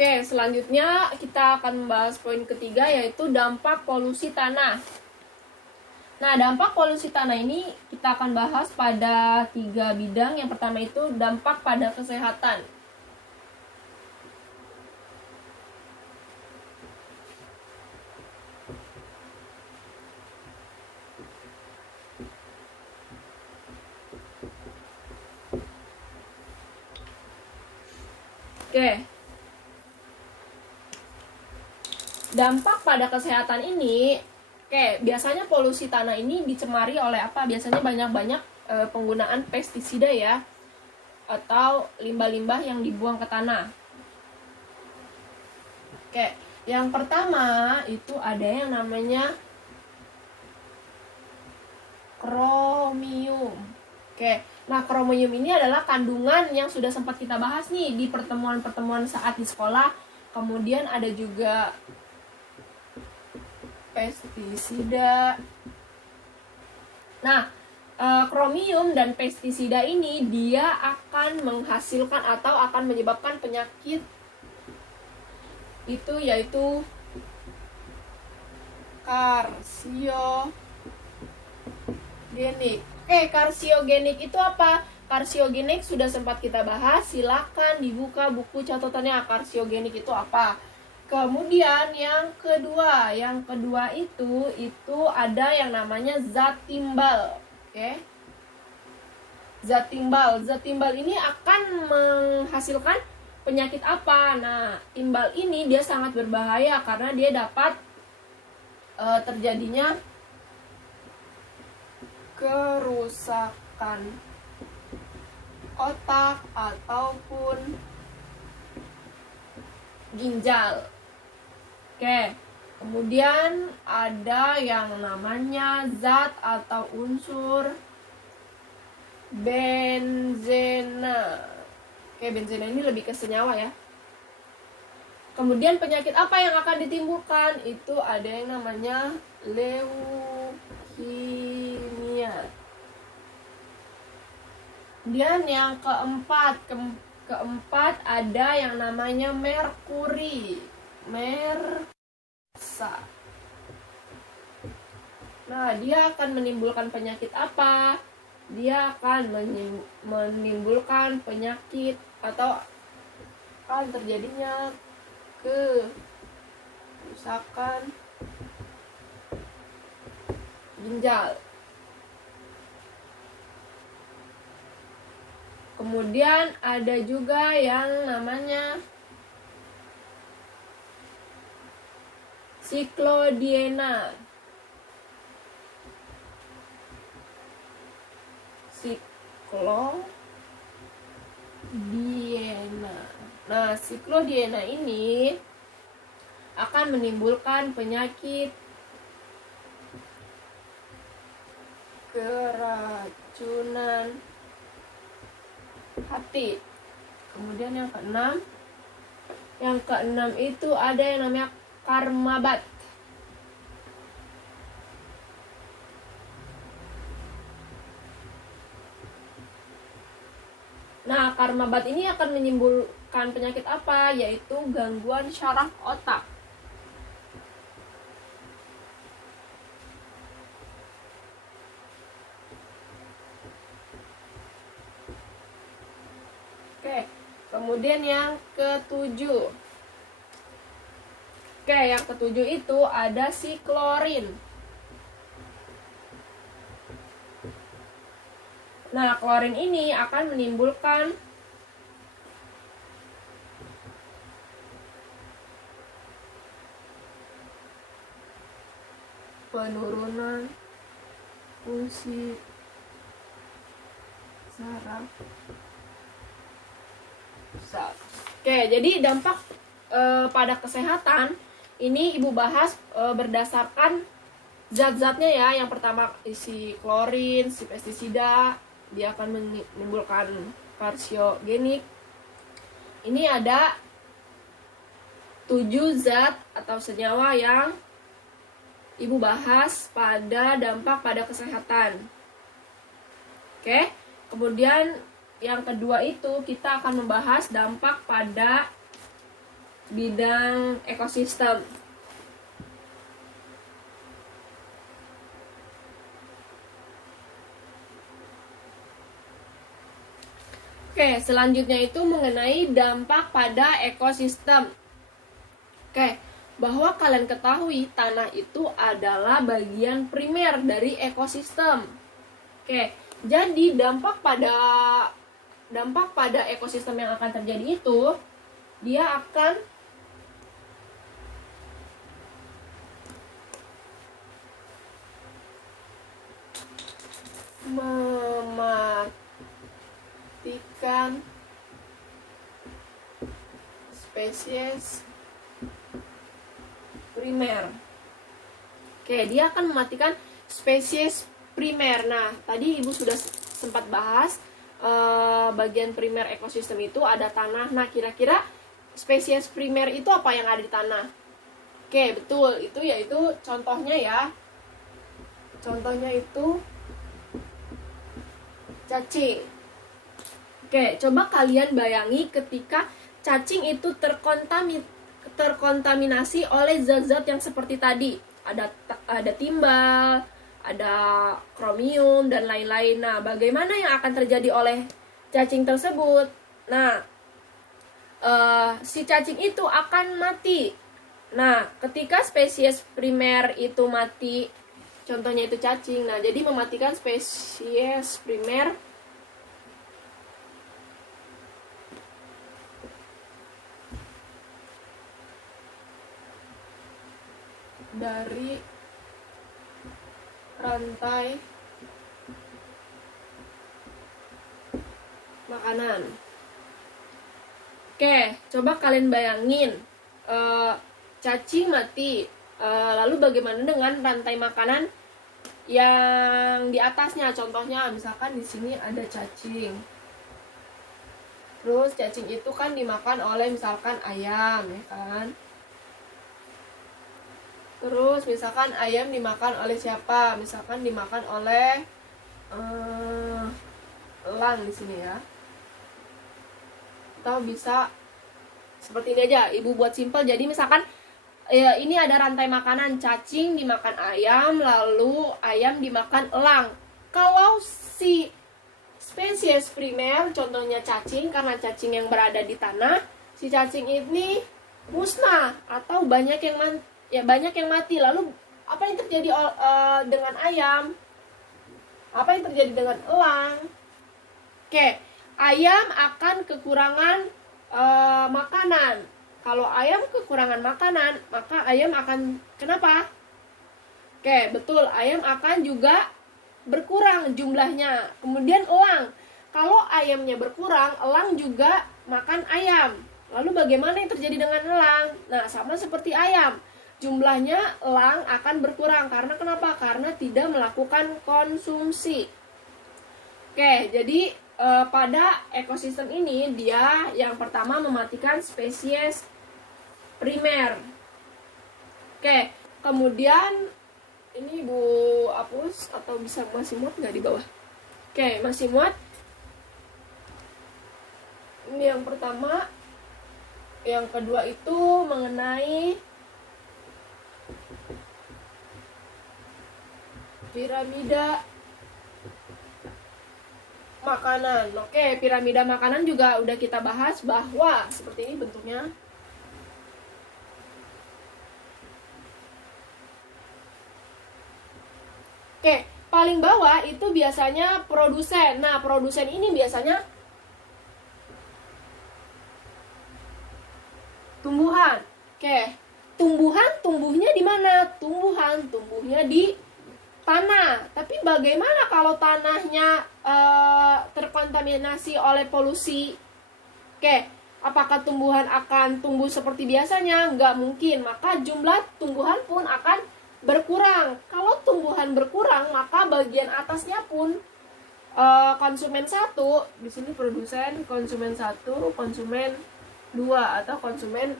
Oke, selanjutnya kita akan membahas poin ketiga, yaitu dampak polusi tanah. Nah, dampak polusi tanah ini kita akan bahas pada 3 bidang. Yang pertama itu dampak pada kesehatan. Oke. Dampak pada kesehatan ini, biasanya polusi tanah ini dicemari oleh apa? Biasanya banyak-banyak penggunaan pestisida ya, atau limbah-limbah yang dibuang ke tanah. Oke, yang pertama itu ada yang namanya kromium. Oke, nah kromium ini adalah kandungan yang sudah sempat kita bahas nih di pertemuan-pertemuan saat di sekolah. Kemudian ada juga pestisida. Nah, kromium dan pestisida ini dia akan menghasilkan atau akan menyebabkan penyakit itu, yaitu karsiogenik. Karsiogenik itu apa? Karsiogenik sudah sempat kita bahas, silakan dibuka buku catatannya karsiogenik itu apa. Kemudian yang kedua itu ada yang namanya zat timbal. Zat timbal ini akan menghasilkan penyakit apa? Nah, timbal ini dia sangat berbahaya karena dia dapat terjadinya kerusakan otak ataupun ginjal. Kemudian ada yang namanya zat atau unsur benzena. Benzena ini lebih ke senyawa ya. Kemudian penyakit apa yang akan ditimbulkan? Itu ada yang namanya leukemia. Kemudian yang keempat ada yang namanya merkuri. Nah, dia akan menimbulkan penyakit apa? Dia akan menimbulkan penyakit atau akan terjadinya kerusakan ginjal. Kemudian ada juga yang namanya siklodiena. Nah, siklodiena ini akan menimbulkan penyakit keracunan hati. Kemudian yang keenam itu ada yang namanya karmabat. Nah, karmabat ini akan menimbulkan penyakit apa? Yaitu gangguan syaraf otak. Kemudian yang ketujuh. Yang ketujuh itu ada si klorin. Nah, klorin ini akan menimbulkan penurunan fungsi saraf. Jadi dampak pada kesehatan ini Ibu bahas berdasarkan zat-zatnya ya. Yang pertama si klorin, si pestisida, dia akan menimbulkan karsiogenik. Ini ada 7 zat atau senyawa yang Ibu bahas pada dampak pada kesehatan. Kemudian yang kedua itu kita akan membahas dampak pada bidang ekosistem. Oke, selanjutnya itu mengenai dampak pada ekosistem. Oke, bahwa kalian ketahui tanah itu adalah bagian primer dari ekosistem. Oke, jadi dampak pada ekosistem yang akan terjadi itu, dia akan mematikan spesies primer. Oke, dia akan mematikan spesies primer. Nah, tadi Ibu sudah sempat bahas bagian primer ekosistem itu ada tanah. Nah, kira-kira spesies primer itu apa yang ada di tanah? Oke, betul. Itu yaitu contohnya ya. Contohnya itu cacing. Oke, coba kalian bayangi ketika cacing itu terkontaminasi oleh zat-zat yang seperti tadi. Ada timbal, ada kromium dan lain-lain. Nah, bagaimana yang akan terjadi oleh cacing tersebut? Nah, si cacing itu akan mati. Nah, ketika spesies primer itu mati, contohnya itu cacing. Nah, jadi mematikan spesies primer dari rantai makanan. Oke, coba kalian bayangin cacing mati, lalu bagaimana dengan rantai makanan yang di atasnya? Contohnya misalkan di sini ada cacing, terus cacing itu kan dimakan oleh misalkan ayam, ya kan? Terus misalkan ayam dimakan oleh siapa? Misalkan dimakan oleh elang di sini ya. Atau bisa seperti ini aja, Ibu buat simpel. Jadi misalkan ini ada rantai makanan, cacing dimakan ayam, lalu ayam dimakan elang. Kalau si spesies primer, contohnya cacing, karena cacing yang berada di tanah, si cacing ini musnah atau banyak yang mati. Lalu apa yang terjadi dengan ayam? Apa yang terjadi dengan elang? Oke, ayam akan kekurangan makanan. Kalau ayam kekurangan makanan, maka ayam akan kenapa? Oke, betul, ayam akan juga berkurang jumlahnya. Kemudian elang, kalau ayamnya berkurang, elang juga makan ayam. Lalu bagaimana yang terjadi dengan elang? Nah, sama seperti ayam, jumlahnya elang akan berkurang. Karena kenapa? Karena tidak melakukan konsumsi. Oke, jadi pada ekosistem ini dia yang pertama mematikan spesies primer. Oke, kemudian ini Bu hapus atau bisa masih muat nggak di bawah? Oke, masih muat. Ini yang pertama. Yang kedua itu mengenai piramida makanan. Oke, piramida makanan juga udah kita bahas bahwa seperti ini bentuknya. Oke, paling bawah itu biasanya produsen. Nah, produsen ini biasanya tumbuhan. Oke, tumbuhnya di mana? Tumbuhnya di tanah. Tapi bagaimana kalau tanahnya terkontaminasi oleh polusi? Oke, apakah tumbuhan akan tumbuh seperti biasanya? Nggak mungkin. Maka jumlah tumbuhan pun akan berkurang. Kalau tumbuhan berkurang, maka bagian atasnya pun konsumen satu, di sini produsen, konsumen satu, konsumen dua, atau konsumen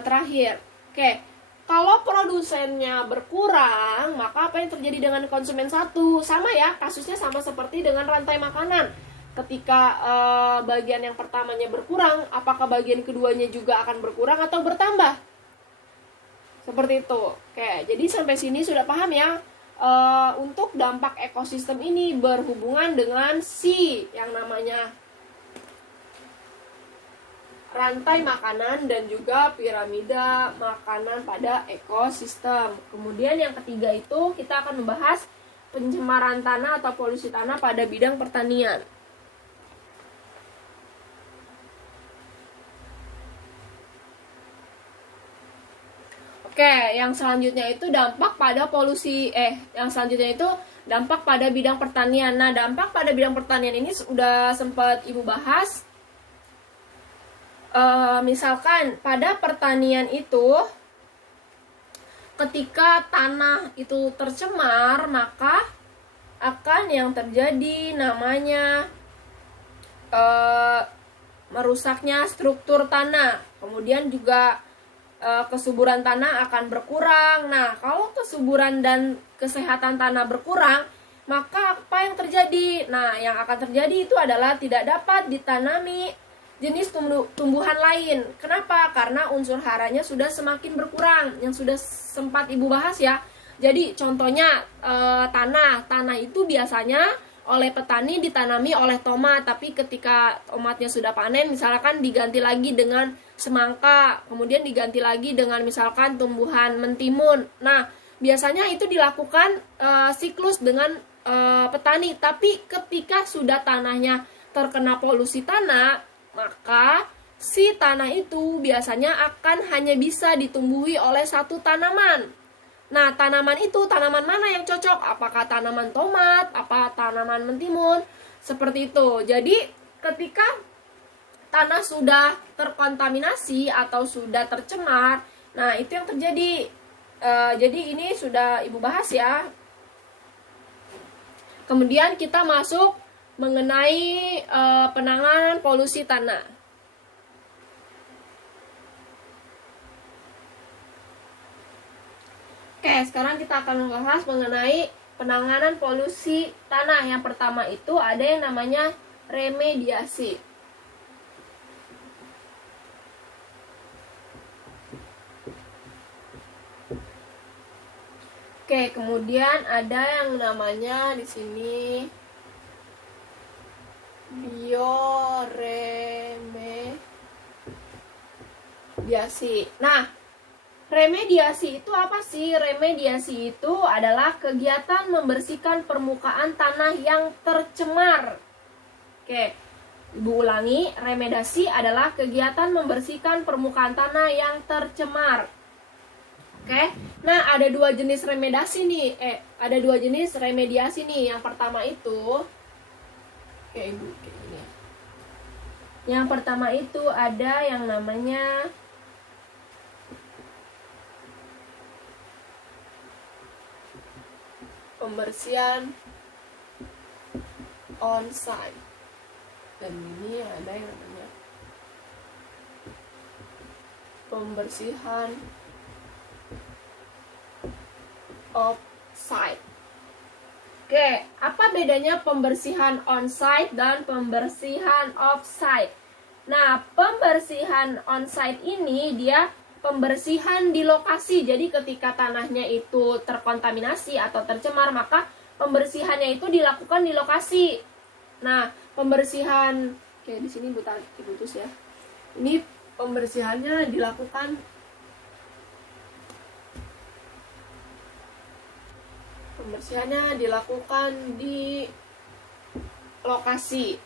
terakhir. Oke, kalau produsennya berkurang, maka apa yang terjadi dengan konsumen satu? Sama ya, kasusnya sama seperti dengan rantai makanan. ketika bagian yang pertamanya berkurang, apakah bagian keduanya juga akan berkurang atau bertambah? Seperti itu. Oke, jadi sampai sini sudah paham ya? Untuk dampak ekosistem ini berhubungan dengan yang namanya rantai makanan dan juga piramida makanan pada ekosistem. Kemudian yang ketiga itu kita akan membahas pencemaran tanah atau polusi tanah pada bidang pertanian. Oke, yang selanjutnya itu dampak pada dampak pada bidang pertanian. Nah, dampak pada bidang pertanian ini sudah sempat Ibu bahas. Misalkan pada pertanian itu, ketika tanah itu tercemar, maka akan yang terjadi namanya merusaknya struktur tanah. Kemudian juga kesuburan tanah akan berkurang. Nah, kalau kesuburan dan kesehatan tanah berkurang, maka apa yang terjadi? Nah, yang akan terjadi itu adalah tidak dapat ditanami jenis tumbuhan lain. Kenapa? Karena unsur haranya sudah semakin berkurang, yang sudah sempat Ibu bahas ya. Jadi contohnya tanah itu biasanya oleh petani ditanami oleh tomat, tapi ketika tomatnya sudah panen, misalkan diganti lagi dengan semangka, kemudian diganti lagi dengan misalkan tumbuhan mentimun. Nah, biasanya itu dilakukan siklus dengan petani, tapi ketika sudah tanahnya terkena polusi tanah, maka si tanah itu biasanya akan hanya bisa ditumbuhi oleh satu tanaman. Nah, tanaman itu, tanaman mana yang cocok? Apakah tanaman tomat? Apa tanaman mentimun? Seperti itu. Jadi, ketika tanah sudah terkontaminasi atau sudah tercemar, nah itu yang terjadi. Jadi, ini sudah Ibu bahas ya. Kemudian kita masuk mengenai penanganan polusi tanah. Oke, sekarang kita akan membahas mengenai penanganan polusi tanah. Yang pertama itu ada yang namanya remediasi. Oke, kemudian ada yang namanya di sini bioremediasi. Nah, remediasi itu apa sih? Remediasi itu adalah kegiatan membersihkan permukaan tanah yang tercemar. Oke, Ibu ulangi, remediasi adalah kegiatan membersihkan permukaan tanah yang tercemar. Oke, nah ada dua jenis remediasi nih. Ada dua jenis remediasi nih. Yang pertama itu, oke Ibu, kayak gini. Yang pertama itu ada yang namanya pembersihan on-site, dan ini ada yang namanya pembersihan off-site. Oke, apa bedanya pembersihan on-site dan pembersihan off-site? Nah, pembersihan on-site ini dia pembersihan di lokasi. Jadi ketika tanahnya itu terkontaminasi atau tercemar, maka pembersihannya itu dilakukan di lokasi. Nah, pembersihan kayak di sini diputus ya. Ini pembersihannya dilakukan di lokasi.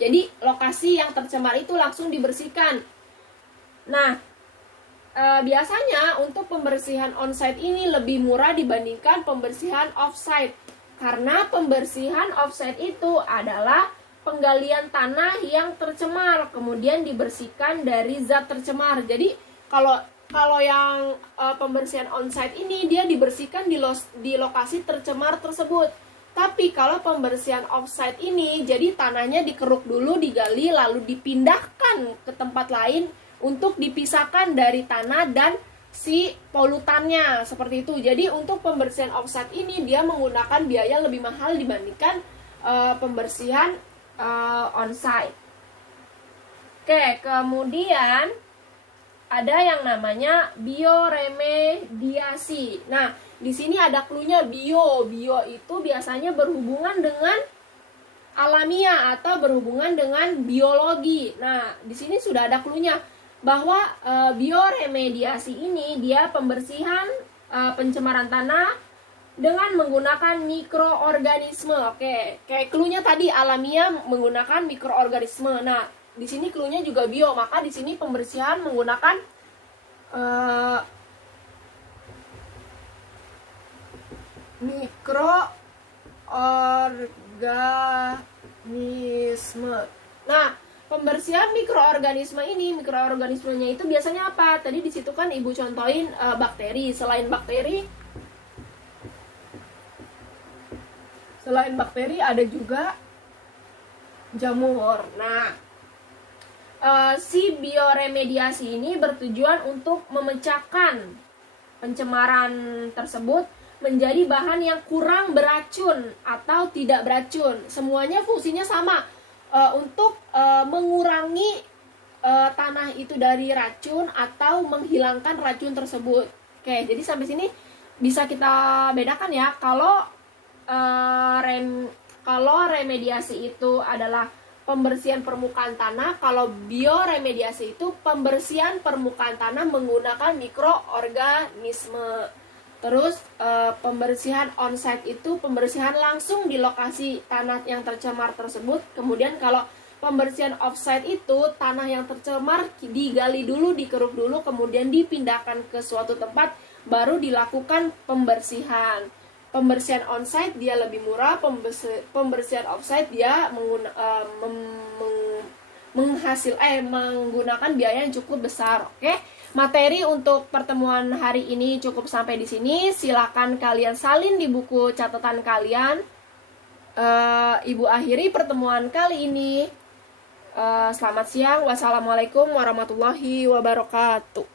Jadi lokasi yang tercemar itu langsung dibersihkan. Nah, biasanya untuk pembersihan on-site ini lebih murah dibandingkan pembersihan off-site. Karena pembersihan off-site itu adalah penggalian tanah yang tercemar, kemudian dibersihkan dari zat tercemar. Jadi kalau yang pembersihan on-site ini dia dibersihkan di lokasi tercemar tersebut. Tapi kalau pembersihan off-site ini, jadi tanahnya dikeruk dulu, digali, lalu dipindahkan ke tempat lain untuk dipisahkan dari tanah dan si polutannya, seperti itu. Jadi untuk pembersihan off-site ini dia menggunakan biaya lebih mahal dibandingkan pembersihan onsite. Oke, kemudian ada yang namanya bioremediasi. Nah, di sini ada clue-nya bio. Bio itu biasanya berhubungan dengan alamiah atau berhubungan dengan biologi. Nah, di sini sudah ada clue-nya bahwa bioremediasi ini dia pembersihan pencemaran tanah dengan menggunakan mikroorganisme. Oke, kayak clue-nya tadi alamiah menggunakan mikroorganisme. Nah, di sini clue-nya juga bio, maka di sini pembersihan menggunakan mikroorganisme. Nah, pembersihan mikroorganismenya itu biasanya apa? Tadi di situ kan Ibu contohin bakteri. Selain bakteri ada juga jamur. Nah, si bioremediasi ini bertujuan untuk memecahkan pencemaran tersebut menjadi bahan yang kurang beracun atau tidak beracun. Semuanya fungsinya sama, untuk mengurangi tanah itu dari racun atau menghilangkan racun tersebut. Oke, jadi sampai sini bisa kita bedakan ya. Kalau remediasi itu adalah pembersihan permukaan tanah, kalau bioremediasi itu pembersihan permukaan tanah menggunakan mikroorganisme. Terus pembersihan onsite itu pembersihan langsung di lokasi tanah yang tercemar tersebut. Kemudian kalau pembersihan offsite itu tanah yang tercemar digali dulu, dikeruk dulu, kemudian dipindahkan ke suatu tempat, baru dilakukan pembersihan. Pembersihan onsite dia lebih murah, pembersihan offsite dia menggunakan biaya yang cukup besar. Oke, materi untuk pertemuan hari ini cukup sampai di sini. Silakan kalian salin di buku catatan kalian. Ibu akhiri pertemuan kali ini. Selamat siang. Wassalamualaikum warahmatullahi wabarakatuh.